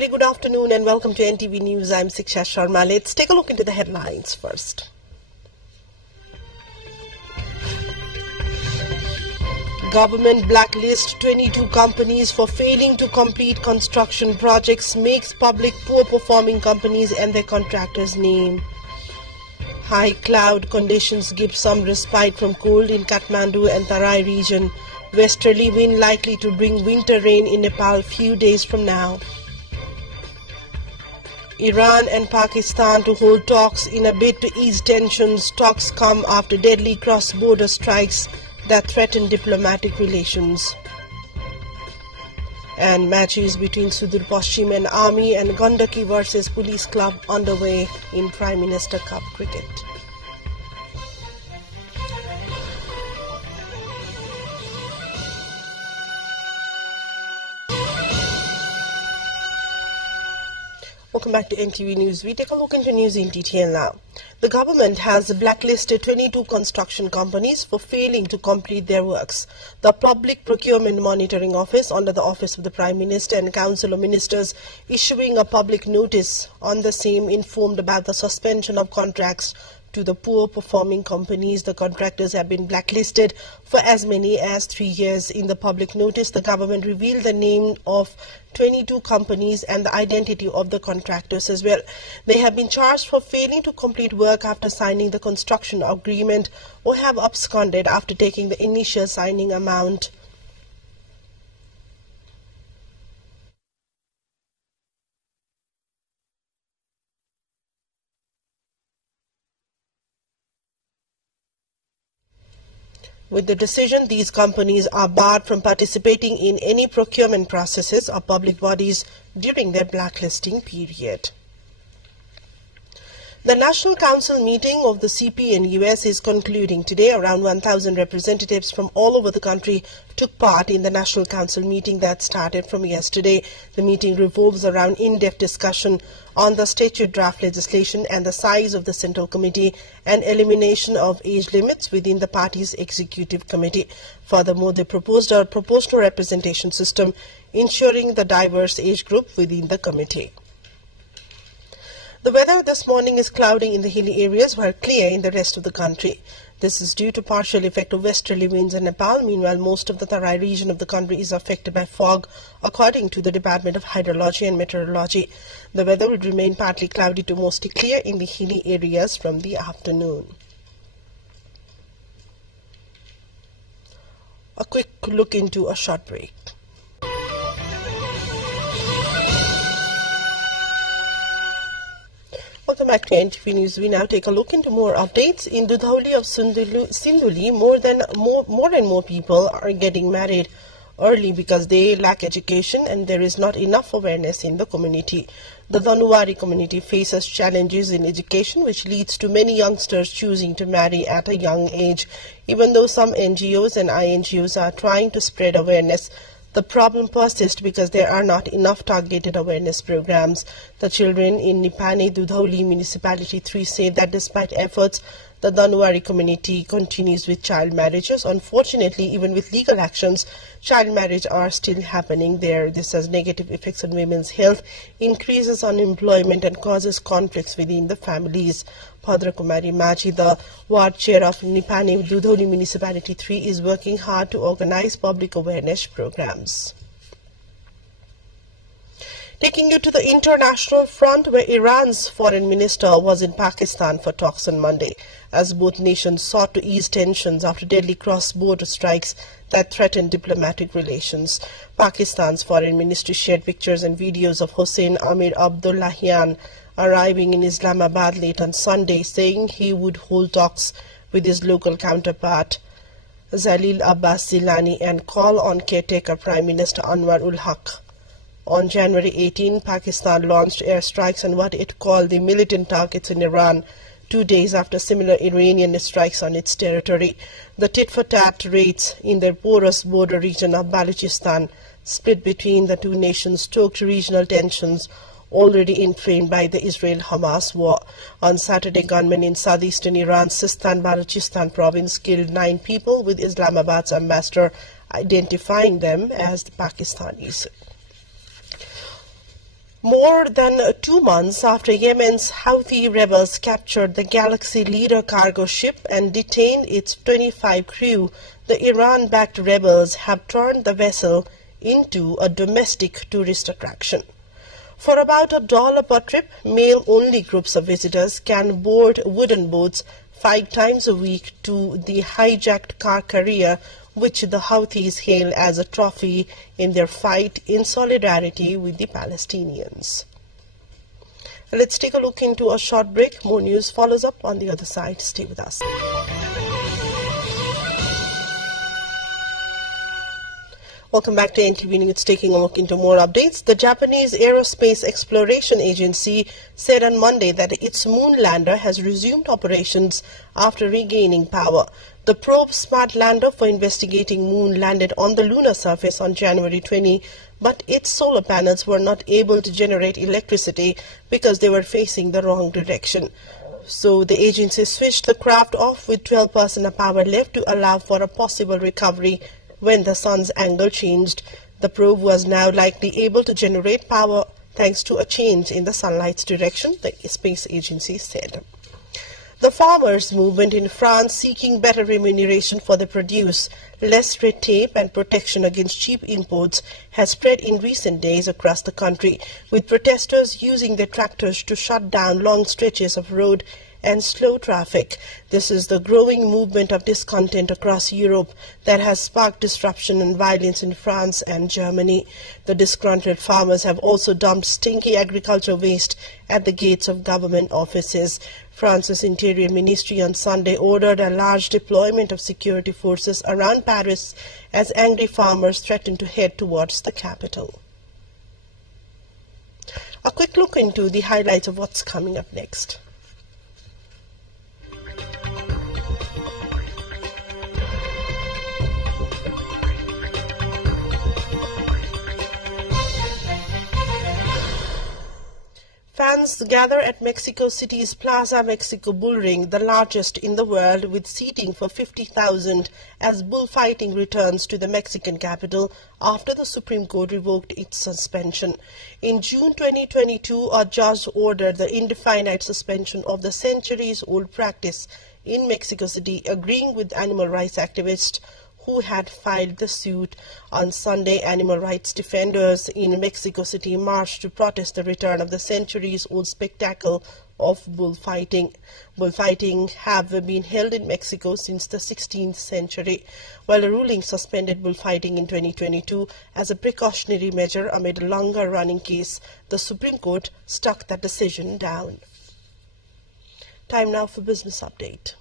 very good afternoon and welcome to NTV News. I'm Siksha Sharma. Let's take a look into the headlines first. Government blacklist 22 companies for failing to complete construction projects, makes public poor performing companies and their contractors' name. High cloud conditions give some respite from cold in Kathmandu and Tarai region. Westerly wind likely to bring winter rain in Nepal few days from now. Iran and Pakistan to hold talks in a bid to ease tensions. Talks come after deadly cross-border strikes that threaten diplomatic relations. And matches between Sudur Pashchim and Army and Gandaki versus Police Club underway in Prime Minister Cup cricket. Welcome back to NTV News. We take a look into news in detail now. The government has blacklisted 22 construction companies for failing to complete their works. The Public Procurement Monitoring Office, under the Office of the Prime Minister and Council of Ministers, issuing a public notice on the same, informed about the suspension of contracts to the poor performing companies. The contractors have been blacklisted for as many as 3 years. In the public notice, the government revealed the name of 22 companies and the identity of the contractors as well. They have been charged for failing to complete work after signing the construction agreement or have absconded after taking the initial signing amount. With the decision, these companies are barred from participating in any procurement processes of public bodies during their blacklisting period. The National Council meeting of the CP in US is concluding today. Around 1,000 representatives from all over the country took part in the National Council meeting that started from yesterday. The meeting revolves around in-depth discussion on the statute draft legislation and the size of the Central Committee and elimination of age limits within the party's executive committee. Furthermore, they proposed a proportional representation system ensuring the diverse age group within the committee. The weather this morning is cloudy in the hilly areas while clear in the rest of the country. This is due to partial effect of westerly winds in Nepal. Meanwhile, most of the Tarai region of the country is affected by fog, according to the Department of Hydrology and Meteorology. The weather will remain partly cloudy to mostly clear in the hilly areas from the afternoon. A quick look into a short break. Welcome back to NTV News. We now take a look into more updates. In Dudhauli of Sinduli, more and more people are getting married early because they lack education and there is not enough awareness in the community. The Dhanuwari community faces challenges in education, which leads to many youngsters choosing to marry at a young age. Even though some NGOs and INGOs are trying to spread awareness, the problem persists because there are not enough targeted awareness programs. The children in Nipani Dudhauli Municipality 3 say that despite efforts, the Dhanuwari community continues with child marriages. Unfortunately, even with legal actions, child marriage are still happening there. This has negative effects on women's health, increases unemployment and causes conflicts within the families. Padra Kumari Maji, the ward chair of Nipani Dudhauli Municipality 3, is working hard to organize public awareness programs. Taking you to the international front, where Iran's foreign minister was in Pakistan for talks on Monday, as both nations sought to ease tensions after deadly cross-border strikes that threatened diplomatic relations. Pakistan's foreign ministry shared pictures and videos of Hossein Amir Abdullahian arriving in Islamabad late on Sunday, saying he would hold talks with his local counterpart Zalil Abbas Zilani and call on caretaker Prime Minister Anwar ul Haq. On January 18, Pakistan launched airstrikes on what it called the militant targets in Iran, 2 days after similar Iranian strikes on its territory. The tit-for-tat raids in their porous border region of Balochistan, split between the two nations, stoked regional tensions already inflamed by the Israel-Hamas war. On Saturday, gunmen in southeastern Iran's Sistan-Balochistan province killed 9 people, with Islamabad's ambassador identifying them as the Pakistanis. More than 2 months after Yemen's Houthi rebels captured the Galaxy Leader cargo ship and detained its 25 crew, the Iran-backed rebels have turned the vessel into a domestic tourist attraction. For about $1 per trip, male-only groups of visitors can board wooden boats 5 times a week to the hijacked car carrier, which the Houthis hail as a trophy in their fight in solidarity with the Palestinians. Let's take a look into a short break. More news follows up on the other side. Stay with us. Welcome back to NTV News. Taking a look into more updates. The Japanese Aerospace Exploration Agency said on Monday that its moon lander has resumed operations after regaining power. The probe Smart Lander for investigating moon landed on the lunar surface on January 20, but its solar panels were not able to generate electricity because they were facing the wrong direction. So the agency switched the craft off with 12% of power left to allow for a possible recovery when the sun's angle changed. The probe was now likely able to generate power thanks to a change in the sunlight's direction, the space agency said. The farmers' movement in France seeking better remuneration for their produce, less red tape and protection against cheap imports has spread in recent days across the country, with protesters using their tractors to shut down long stretches of road and slow traffic. This is the growing movement of discontent across Europe that has sparked disruption and violence in France and Germany. The disgruntled farmers have also dumped stinky agricultural waste at the gates of government offices. France's Interior Ministry on Sunday ordered a large deployment of security forces around Paris as angry farmers threatened to head towards the capital. A quick look into the highlights of what's coming up next. Fans gather at Mexico City's Plaza Mexico bullring, the largest in the world, with seating for 50,000 as bullfighting returns to the Mexican capital after the Supreme Court revoked its suspension. In June 2022, a judge ordered the indefinite suspension of the centuries-old practice in Mexico City, agreeing with animal rights activists who had filed the suit. On Sunday, animal rights defenders in Mexico City marched to protest the return of the centuries-old spectacle of bullfighting. Bullfighting have been held in Mexico since the 16th century, while a ruling suspended bullfighting in 2022 as a precautionary measure amid a longer-running case. The Supreme Court struck that decision down. Time now for Business Update.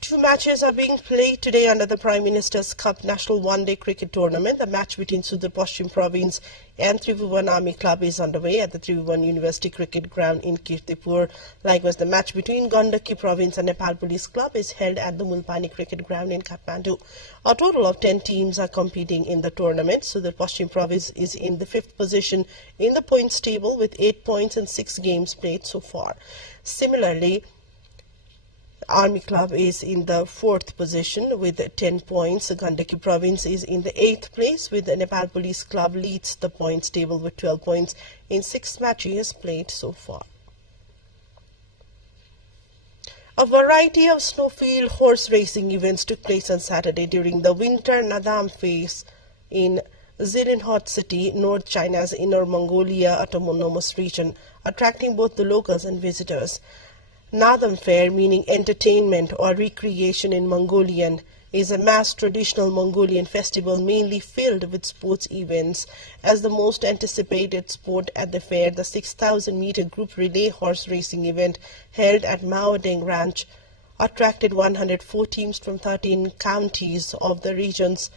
Two matches are being played today under the Prime Minister's Cup National One-Day Cricket Tournament. The match between Sudhir Pashchim Province and Tribhuvan Army Club is underway at the Tribhuvan University Cricket Ground in Kirtipur. Likewise, the match between Gandaki Province and Nepal Police Club is held at the Mulpani Cricket Ground in Kathmandu. A total of 10 teams are competing in the tournament. Sudhir Pashchim Province is in the 5th position in the points table with 8 points in 6 games played so far. Similarly, Army Club is in the 4th position with 10 points. Gandaki Province is in the 8th place with the Nepal Police Club leads the points table with 12 points in 6 matches played so far. A variety of snowfield horse racing events took place on Saturday during the Winter Nadam phase in Zilin City, North China's Inner Mongolia autonomous region, attracting both the locals and visitors. Nadam Fair, meaning entertainment or recreation in Mongolian, is a mass traditional Mongolian festival mainly filled with sports events. As the most anticipated sport at the fair, the 6,000-meter group relay horse racing event held at Maodeng Ranch attracted 104 teams from 13 counties of the region's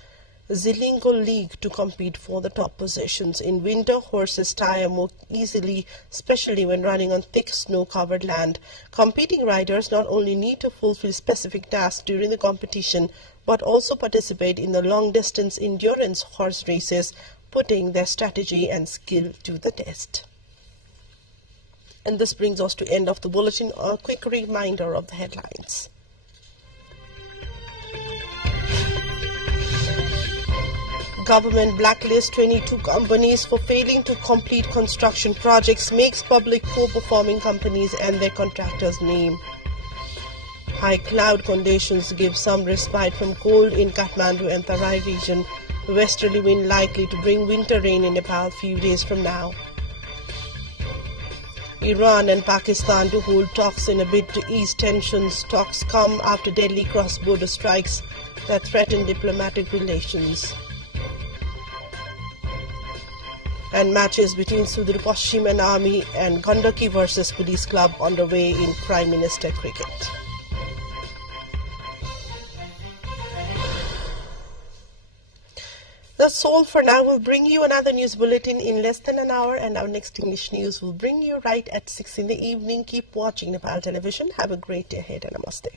Zilingo League to compete for the top positions. In winter, horses tire more easily, especially when running on thick snow-covered land. Competing riders not only need to fulfill specific tasks during the competition, but also participate in the long-distance endurance horse races, putting their strategy and skill to the test. And this brings us to end of the bulletin. A quick reminder of the headlines. Government blacklists 22 companies for failing to complete construction projects, makes public poor-performing companies and their contractors' name. High cloud conditions give some respite from cold in Kathmandu and Tarai region. Westerly wind likely to bring winter rain in Nepal few days from now. Iran and Pakistan to hold talks in a bid to ease tensions. Talks come after deadly cross-border strikes that threaten diplomatic relations. And matches between Sudhir Paschiman Army and Gandaki versus Police Club underway in Prime Minister cricket. That's all for now. We'll bring you another news bulletin in less than an hour, and our next English news will bring you right at 6 in the evening. Keep watching Nepal Television. Have a great day ahead and namaste.